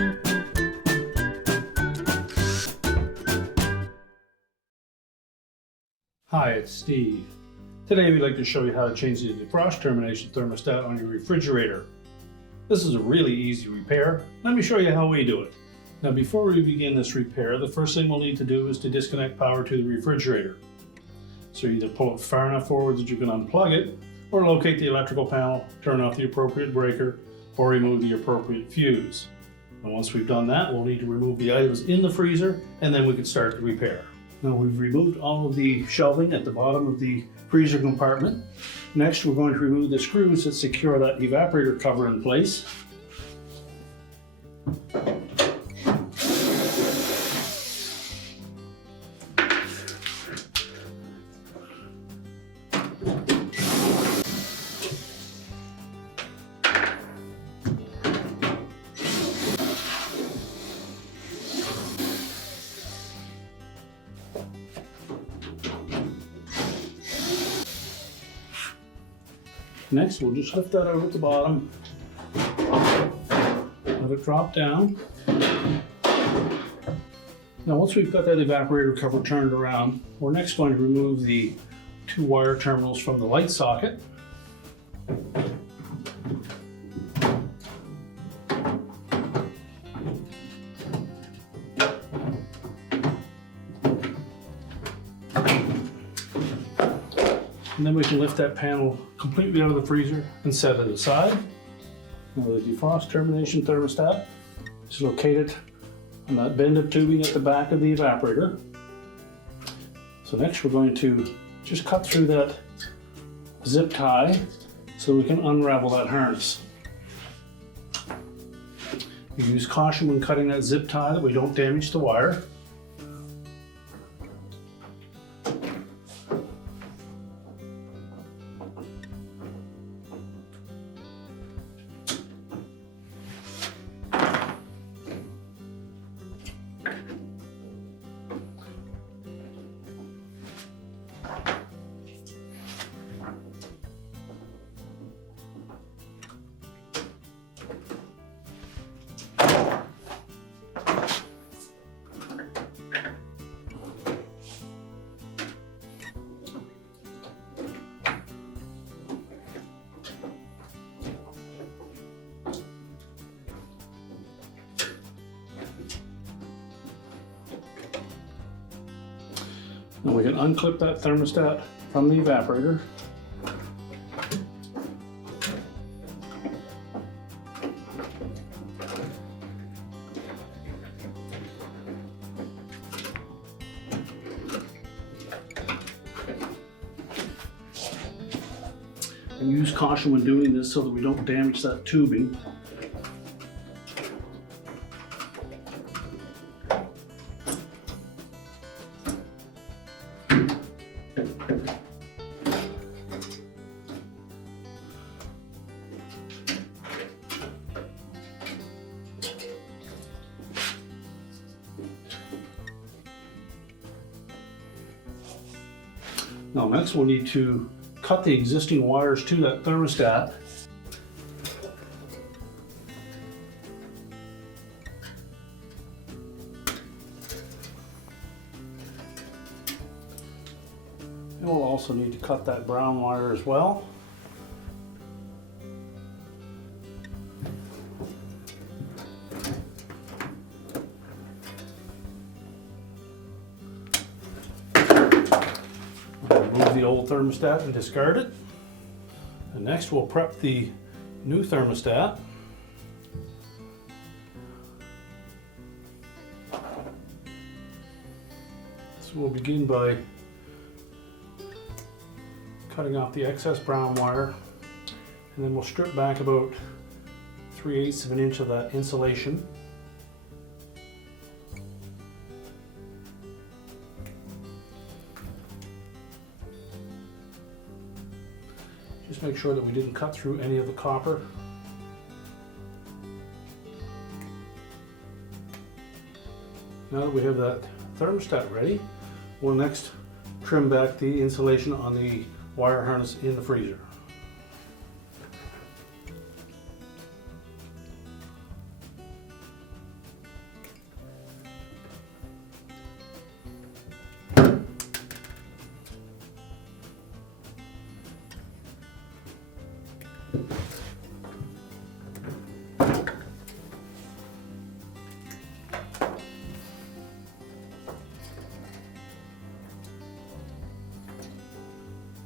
Hi, it's Steve. Today we'd like to show you how to change the defrost termination thermostat on your refrigerator. This is a really easy repair. Let me show you how we do it. Now before we begin this repair, the first thing we'll need to do is to disconnect power to the refrigerator. So either pull it far enough forward that you can unplug it, or locate the electrical panel, turn off the appropriate breaker, or remove the appropriate fuse. And once we've done that, we'll need to remove the items in the freezer, and then we can start the repair. Now we've removed all of the shelving at the bottom of the freezer compartment. Next, we're going to remove the screws that secure that evaporator cover in place. Next, we'll just lift that over at the bottom, let it drop down. Now once we've got that evaporator cover turned around, we're next going to remove the two wire terminals from the light socket. And then we can lift that panel completely out of the freezer and set it aside. Now the defrost termination thermostat is located on that bend of tubing at the back of the evaporator. So next we're going to just cut through that zip tie so we can unravel that harness. You use caution when cutting that zip tie that we don't damage the wire. Now we can unclip that thermostat from the evaporator. And use caution when doing this so that we don't damage that tubing. Now next we'll need to cut the existing wires to that thermostat. And we'll also need to cut that brown wire as well. Remove the old thermostat and discard it. And next we'll prep the new thermostat. So we'll begin by cutting off the excess brown wire, and then we'll strip back about 3/8 of an inch of that insulation. Just make sure that we didn't cut through any of the copper. Now that we have that thermostat ready, we'll next trim back the insulation on the wire harness in the freezer.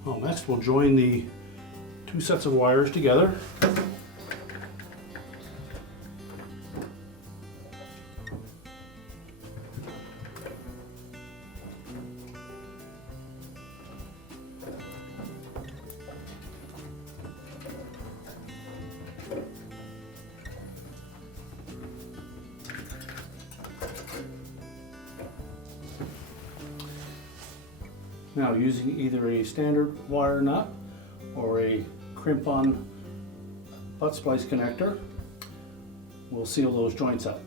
Well, next we'll join the two sets of wires together. Now, using either a standard wire nut or a crimp-on butt splice connector, we'll seal those joints up.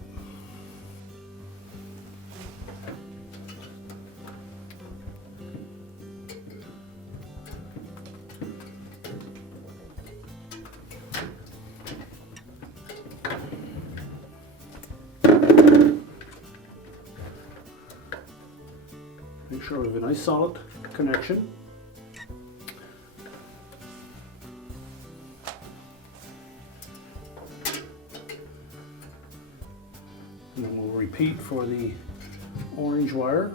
Make sure we have a nice solid connection. And then we'll repeat for the orange wire.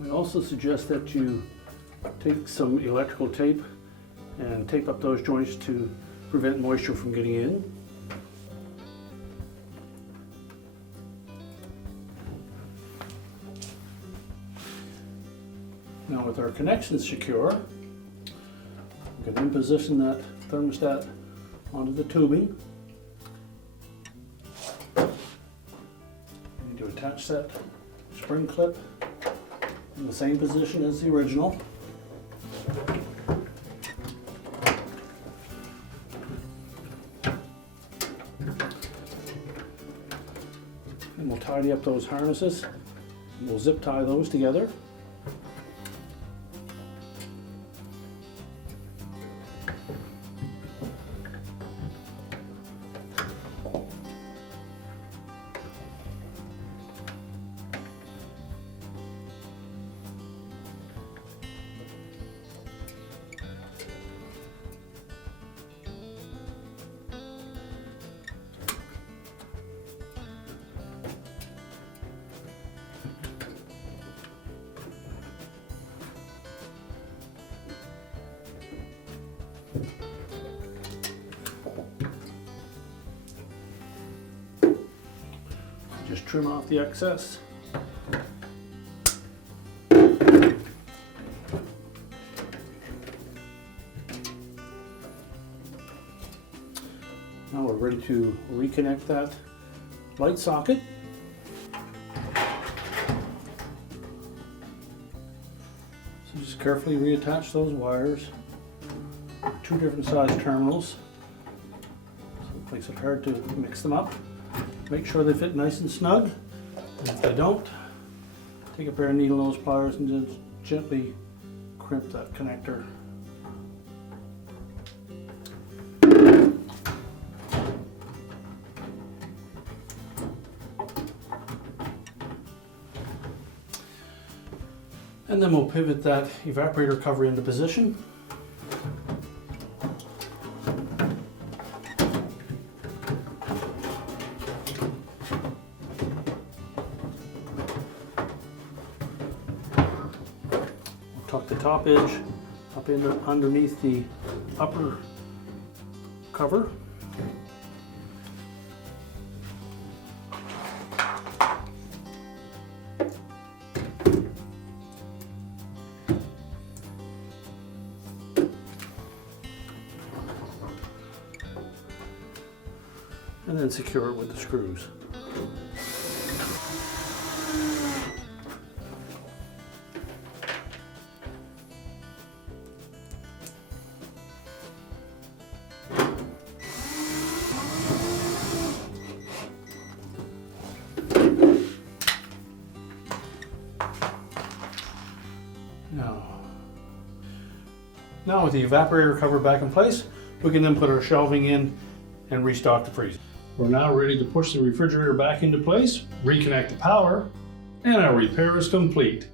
We also suggest that you take some electrical tape and tape up those joints to prevent moisture from getting in. Now, with our connections secure, we can then position that thermostat onto the tubing. We need to attach that spring clip in the same position as the original. And we'll tidy up those harnesses and we'll zip tie those together. Just trim off the excess. Now we're ready to reconnect that light socket. So just carefully reattach those wires. Two different size terminals. So it makes it hard to mix them up. Make sure they fit nice and snug. And if they don't, take a pair of needle nose pliers and just gently crimp that connector. And then we'll pivot that evaporator cover into position. Tuck the top edge up up in underneath the upper cover. And then secure it with the screws. Now with the evaporator cover back in place, we can then put our shelving in and restock the freezer. We're now ready to push the refrigerator back into place, reconnect the power, and our repair is complete.